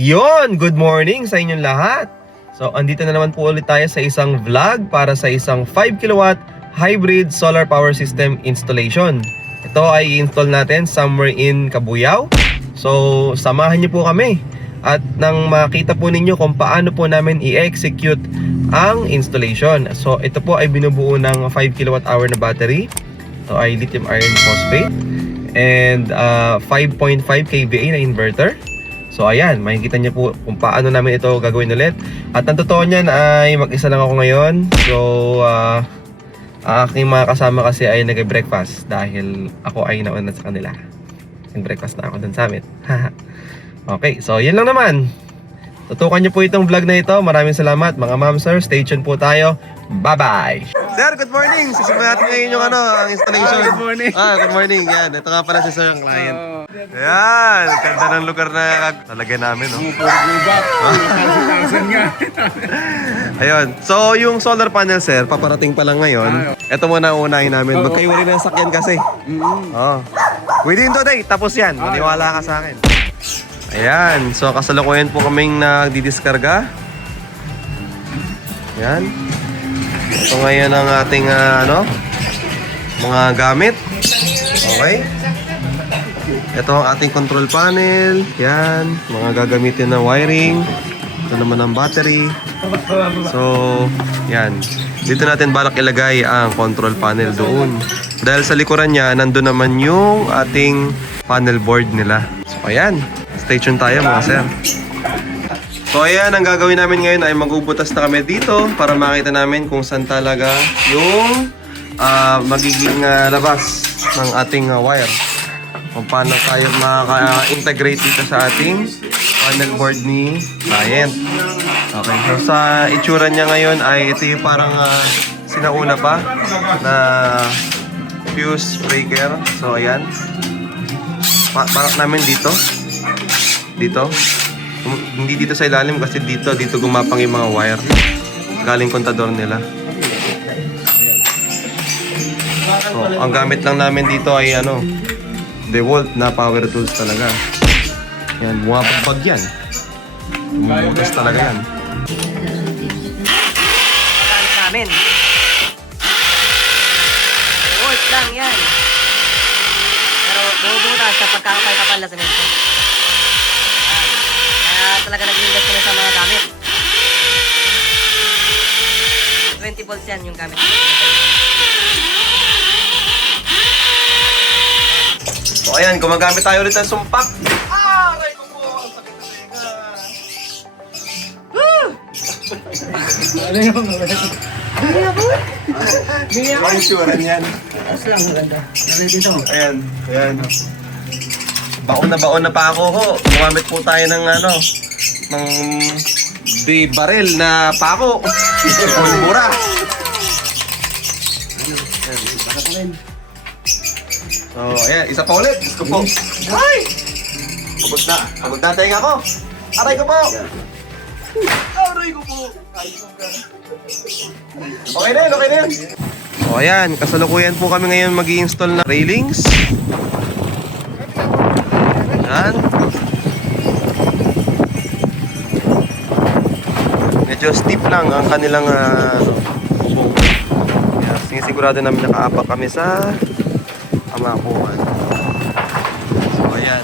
Good morning sa inyong lahat. So, andito na naman po ulit tayo sa isang vlog para sa isang 5 kilowatt hybrid solar power system installation. Ito ay i-install natin somewhere in Cabuyao. So, samahan niyo po kami at nang makita po ninyo kung paano po namin i-execute ang installation. So, ito po ay binubuo ng 5 kilowatt hour na battery. Ito ay lithium iron phosphate and 5.5 kVA na inverter. So ayan, makikita niyo po kung paano namin ito gagawin ulit. At ang totoo niyan ay mag-isa lang ako ngayon. So ang aking mga kasama kasi ay nag-breakfast dahil ako ay nauna sa kanila. Nag-breakfast na ako dun sa amin. Okay, so yun lang naman. Tutukan niyo po itong vlog na ito. Maraming salamat mga ma'am sir. Stay tuned po tayo. Bye-bye! Sir, good morning! Sisimulan natin ngayon yung ang installation. Good morning. Good morning. Yan, ito nga pala si sir ang client. Ayan, ganda ng lugar na talagyan namin, no? Ayun, so yung solar panel, sir, paparating pa lang ngayon. Ito muna unahin namin. Magkaiwari na yung sakyan kasi. Within today, tapos yan. Maniwala ka sa akin. Ayan, so kasalukuyan po kaming nagdidiskarga. Ayan. Ito ngayon ang ating mga gamit. Okay. Ito ang ating control panel. Yan. Mga gagamitin na wiring. Ito naman ang battery. So, yan. Dito natin balak ilagay ang control panel doon. Dahil sa likuran niya, nandun naman yung ating panel board nila. So, ayan. Stay tuned tayo mga sir. So, ayan. Ang gagawin namin ngayon ay magbubutas na kami dito para makita namin kung saan talaga yung magiging labas ng ating wire. Kung paano tayo maka-integrate dito sa ating panel board ni client. Okay, so sa itsura niya ngayon ay ito yung parang sinauna pa na fuse breaker. So ayan, parak namin dito. Hindi dito sa ilalim kasi dito gumapang yung mga wire galing kontador nila. So ang gamit lang namin dito ay DeWalt na power tools talaga. Yan, bumabagbag yan. Bumubutas talaga yan. Namin. DeWalt lang yan. Pero bumubutas sa pagkakapal-kapal na semento. Kaya talaga nag-invest kami sa mga gamit. 20 volts yan yung gamit. So ayan, gumagamit tayo ulit ng sumpak. Aray ko po! Ang sakit na tenga. Ang itsura niyan. Ayan. Baon na pa ako ho. Gumamit po tayo ng di baril na pako. Pulbura. So, ayan, isa pa ulit. Gusto po. Ay! Pagod na tenga ko. Aray ko po. Aray ko po. Okay na yan. So, ayan, kasalukuyan po kami ngayon mag-i-install na railings. Ayan. Medyo steep lang ang kanilang bubong. Ayan, sinisigurado namin nakaapak kami sa amakuan. So, ayan.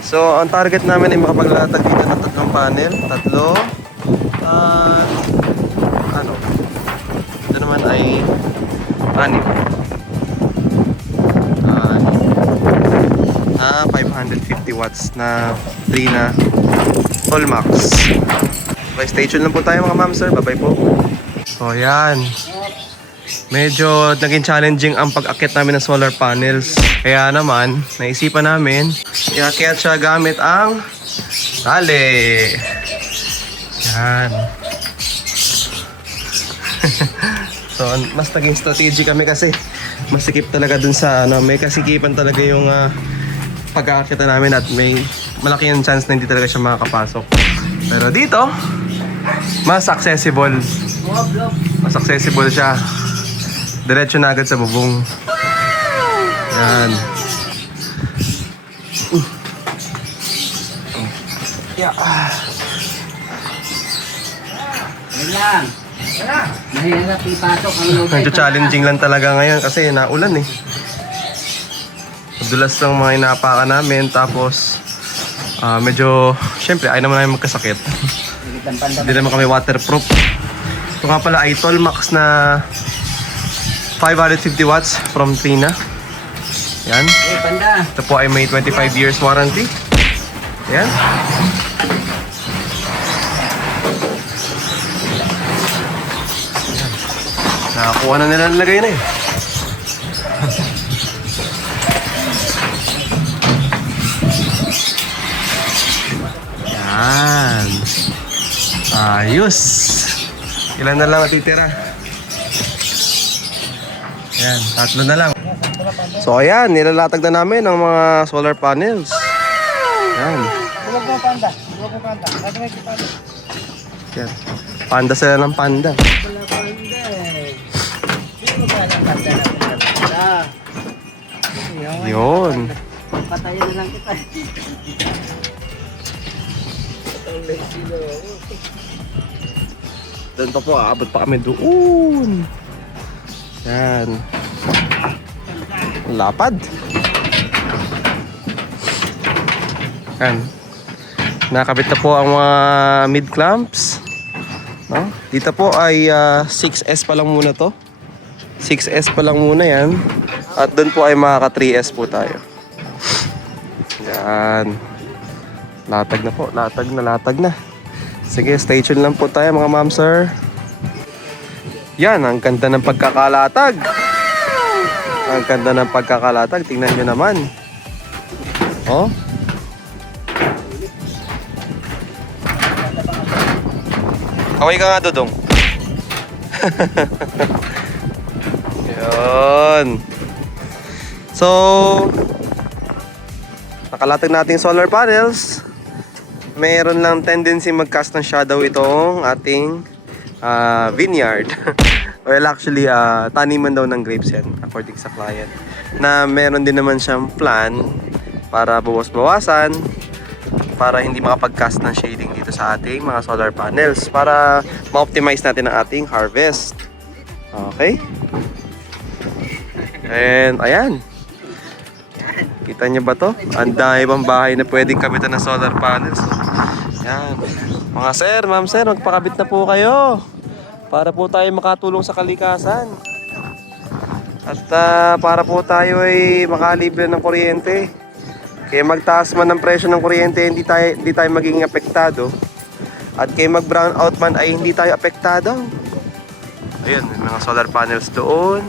So, ang target namin ay makapaglatag dito ng 3 panel. 3. Ito naman ay 6. 550 watts na 3 na Tolmax. Okay, stay tuned lang po tayo mga ma'am sir. Bye-bye po. So, ayan. Medyo naging challenging ang pag-akit namin ng solar panels. Kaya naman, naisipan namin, i-akit siya gamit ang tali. Yan. So, mas naging strategy kami kasi masikip talaga dun sa may kasikipan talaga yung pag-aakita namin at may malaki yung chance na hindi talaga siya makakapasok. Pero dito, mas accessible. Mas accessible siya. Diretso na agad sa bubong. Yan. Yeah. Yan lang. Mahirap ipasok ang loob. Medyo challenging lang talaga ngayon kasi naulan eh. Madulas lang mga inaapakan namin tapos medyo, syempre ayaw naman namin magkasakit. Hindi naman kami waterproof. Ito nga pala ay Tolmax na 550 watts from Trina. Yan. Panda. Ito po ay may 25 years warranty. Yan. Nakakuha na nila nilagay na eh. Yan. Ayos. Ilan na lang natitira? Yan, 3 na lang. So ayan, nilalatag na namin ang mga solar panels. Yan. Huwag mo panda. Huwag mo panda. Nagawin si panda. Yan. Panda sila ng panda. Wala panda eh. Sino ba lang panda na panda? Yun. Patayin na lang kita. Doon pa po, aabot pa kami doon. Yan. Lapad. Yan. Nakabit na po ang mga mid clamps. No? Dito po ay 6S pa lang muna to. 6S pa lang muna yan. At doon po ay makaka 3S po tayo. Yan. Latag na po. Latag na. Sige, stay tuned lang po tayo mga ma'am sir. Yan, ang ganda ng pagkakalatag. Ang ganda ng pagkakalatag. Tingnan nyo naman. Oh. Kaway ka nga, Dodong. Yun. So, nakalatag natin solar panels. Meron lang tendency mag-cast ng shadow itong ating vineyard. Well, actually, taniman daw ng grapes yan, according sa client. Na meron din naman siyang plan para bawas-bawasan, para hindi makapag-cast ng shading dito sa ating mga solar panels, para ma-optimize natin ang ating harvest. Okay? And, ayan. Kita niyo ba to? Ang dami pang bahay na pwedeng kabitan ng solar panels. Yan. Mga sir, ma'am sir, magpakabit na po kayo. Para po tayo makatulong sa kalikasan. At para po tayo ay makalibre ng kuryente. Kaya magtaas man ng presyo ng kuryente, hindi tayo magiging apektado. At kaya mag-brown out man ay hindi tayo apektado. Ayun, may mga solar panels doon.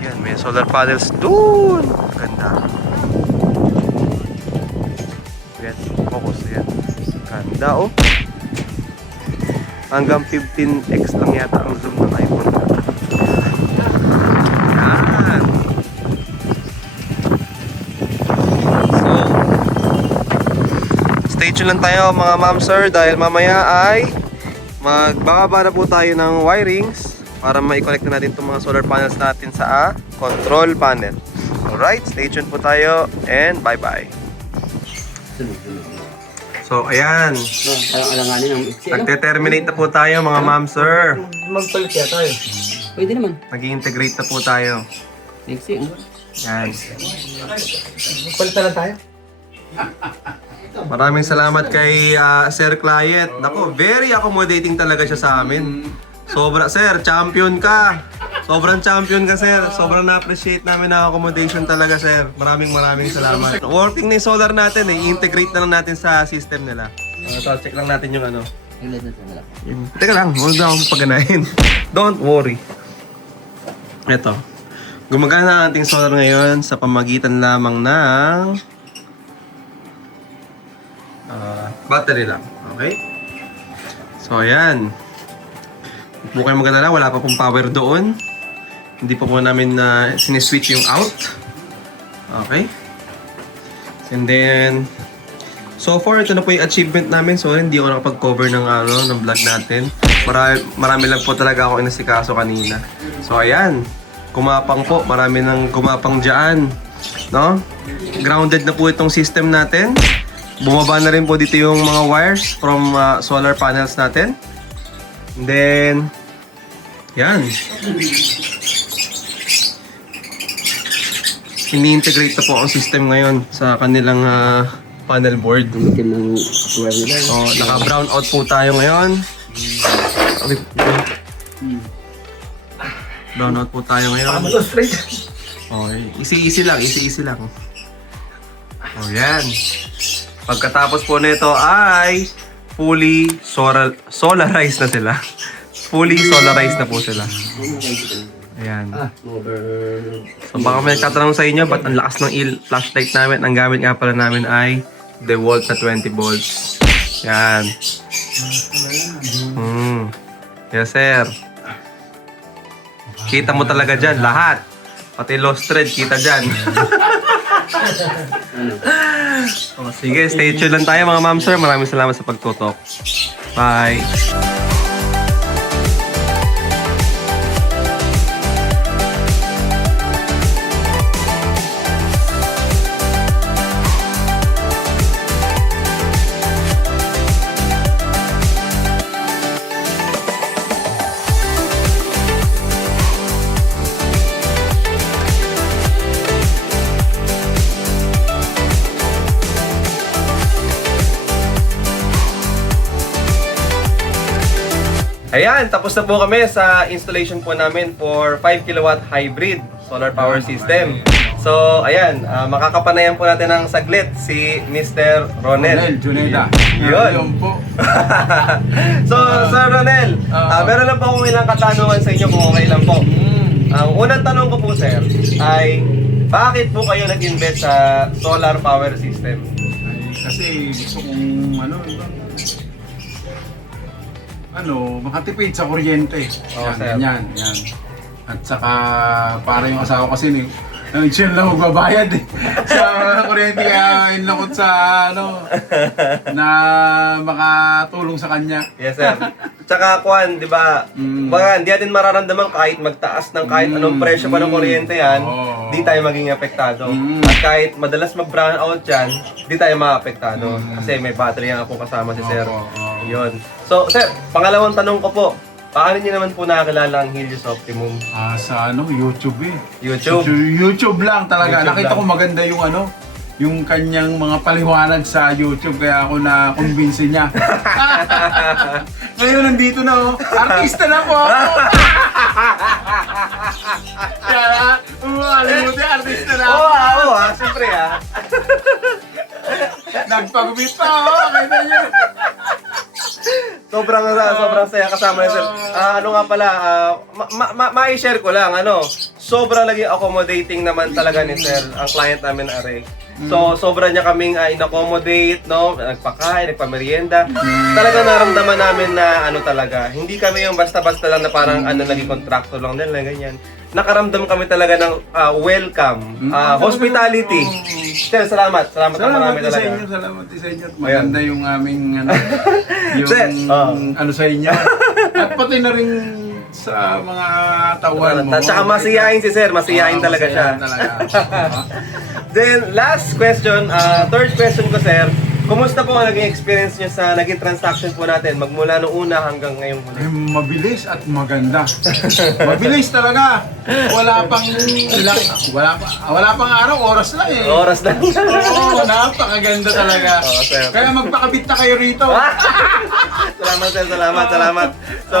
Yan, may solar panels doon. Ganda. Yan, focus. Yan. Ganda, oh. Hanggang 15x lang yata ang zoom ng iPhone. Yan. So, stay tuned lang tayo mga ma'am sir dahil mamaya ay magbababa na po tayo ng wirings para ma-connect na natin itong mga solar panels natin sa control panel. Alright, stay tuned po tayo and bye-bye. So, ayan. Parang alanganin ang iksi. Nagte-terminate na po tayo mga ma'am sir. Magpalit kaya tayo. Pwede naman. Nag-integrate na po tayo. Iksi. Yan. Magpalit na lang tayo. Maraming salamat kay Sir Client. Nako, very accommodating talaga siya sa amin. Sobra, sir, champion ka. Sobrang champion ka, sir. Sobrang na-appreciate namin ang accommodation talaga, sir. Maraming salamat. Working na yung solar natin eh. I-integrate na lang natin sa system nila. So, check lang natin yung ano. Teka lang, huwag na akong paganahin. Don't worry. Ito. Gumagana ang ating solar ngayon sa pamagitan lamang ng battery lang. Okay? So, ayan. Huwag kayo mag-alala, wala pa pong power doon. Hindi pa po namin siniswitch yung out. Okay? And then, so far, ito na po yung achievement namin. So, hindi ako nakapag-cover ng vlog natin. Marami lang po talaga ako inasikaso kanina. So, ayan. Kumapang po. Marami nang kumapang dyan. No? Grounded na po itong system natin. bumaba na rin po dito yung mga wires from solar panels natin. And then, yan. Ini-integrate na po ang system ngayon sa kanilang panel board. So, naka-brown out po tayo ngayon. Okay. Brown out po tayo ngayon. Okay. Easy lang, easy lang. Oh, yan. Pagkatapos po nito ay fully solarized na sila. Fully solarized na po sila. Ayan. So baka may tatanong sa inyo, ba't ang lakas ng flashlight namin? Ang gamit nga pala namin ay DeWalt na 20 volts. Yan. Yes, sir. Kita mo talaga dyan, lahat. Pati lost thread, kita dyan. Oh, sige, stay tuned lang tayo mga ma'am sir. Maraming salamat sa pagtutok. Bye. Ayan, tapos na po kami sa installation po namin for 5 kilowatt hybrid solar power system. So, ayan, makakapanayan po natin ng saglit si Mr. Ronel. Juneda. Yun. po. So, Sir Ronel, meron lang po akong ilang katanungan sa inyo kung okay lang po. Ang unang tanong ko po, sir, ay bakit po kayo nag-invest sa solar power system? Ay, kasi gusto kong makatipid sa kuryente. Oo, sir. Yan. At saka, para yung asawa kasi siya lang magbabayad sa kuryente, kaya inlakot sa na makatulong sa kanya. Yes, sir. Tsaka, Kwan, di ba, baka hindi natin mararamdaman kahit magtaas ng kahit anong presyo pa ng kuryente yan, di tayo maging apektado. At kahit madalas mag-brown out yan, di tayo maapektado. Kasi may battery nga po kasama si sir. Yun. So, sir, pangalawang tanong ko po, paano niyo naman po nakakilala ang Helios Optimum? Sa YouTube eh. YouTube? YouTube lang talaga. YouTube Nakita lang. ko maganda yung kanyang mga paliwanag sa YouTube, kaya ako na-convince niya. Ngayon nandito na artista na po ako. Kaya, alimutin, artista na ako. Oo, siyempre Nagpagupit pa ako, kita niyo. Sobrang saya kasama ni sir. Ano nga pala, ma-share ko lang, sobrang naging accommodating naman talaga ni sir, ang client namin, Are. So, sobra niya kaming in-accommodate, nagpakain, nagpamerienda. Talaga naramdaman namin na talaga, hindi kami yung basta-basta lang na parang naging contractor lang nila, ganyan. Nakaramdam kami talaga ng welcome, hospitality. Sir, salamat na marami talaga. Salamat sa inyo. Maganda yung aming yung Sir, sa inyo. At pati na rin sa mga tauhan mo. At saka masiyahin si sir, masiyahin talaga siya. Then, last question, third question ko, sir. Kumusta po ang naging experience niyo sa naging transaction po natin magmula noong una hanggang ngayong huli? Ay, mabilis at maganda. Mabilis talaga. Wala pang araw, oras lang eh. Oras lang. Oo, napakaganda talaga. Oo, sir. Kaya magpakabit na kayo rito. Salamat, sir. Salamat. So,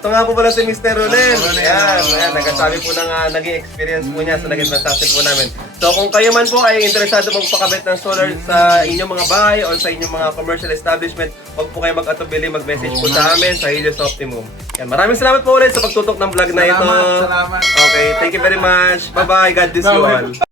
ito nga po pala si Mr. Ronel. Ayan, nagkasabi po ng naging experience po niya sa naging transaction po namin. So, kung kayo man po ay interesado magpakabit ng solar sa inyong mga bahay o sa inyong mga commercial establishment, huwag po kayo mag-atubili, mag-message po sa amin sa Helios Optimum. Yan, maraming salamat po ulit sa pagtutok ng vlog na ito. Salamat. Okay, thank you very much. Bye-bye. God bless you all.